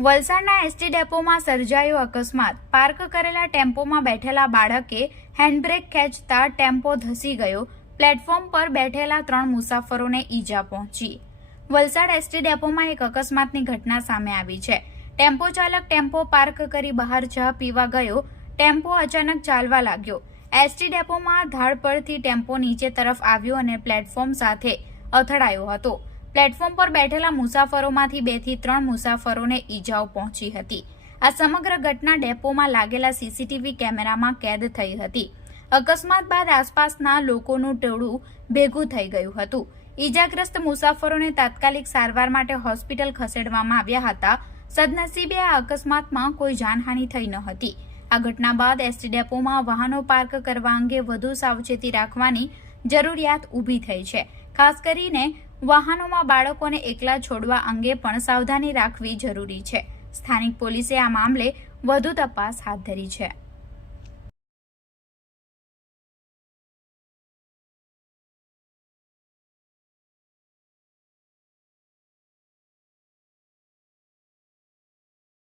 વલસાડના એસટી ડેપોમાં સર્જાયો અકસ્માત। પાર્ક કરેલા ટેમ્પોમાં બેઠેલા બાળકે હેન્ડબ્રેક ખેંચતા ટેમ્પો ધસી ગયો। પ્લેટફોર્મ પર બેઠેલા 3 મુસાફરોને ઈજા પહોંચી। વલસાડ એસટી ડેપોમાં એક અકસ્માતની ઘટના સામે આવી છે। ટેમ્પો ચાલક ટેમ્પો પાર્ક કરી બહાર ચા પીવા ગયો। ટેમ્પો અચાનક ચાલવા લાગ્યો। એસટી ડેપોમાં ધાડ પરથી ટેમ્પો નીચે તરફ આવ્યો અને પ્લેટફોર્મ સાથે અથડાયો હતો। પ્લેટફોર્મ પર બેઠેલા મુસાફરોમાંથી 2 થી 3 મુસાફરોને ઈજાઓ પહોંચી હતી। આ સમગ્ર ઘટના ડેપોમાં લાગેલા સીસીટીવી કેમેરામાં કેદ થઈ હતી। અકસ્માત બાદ આસપાસના લોકોનું ટોળું ભેગું થઈ ગયું હતું। ઈજાગ્રસ્ત મુસાફરોને તાત્કાલિક સારવાર માટે હોસ્પિટલ ખસેડવામાં આવ્યા હતા। સદનસીબે આ અકસ્માતમાં કોઈ જાનહાનિ થઈ ન હતી। આ ઘટના બાદ એસટી ડેપોમાં વાહનો પાર્ક કરવા અંગે વધુ સાવચેતી રાખવાની જરૂરિયાત ઊભી થઈ છે। ખાસ કરીને વાહનોમાં બાળકોને એકલા છોડવા અંગે પણ સાવધાની રાખવી જરૂરી છે। સ્થાનિક પોલીસે આ મામલે વધુ તપાસ હાથ ધરી છે।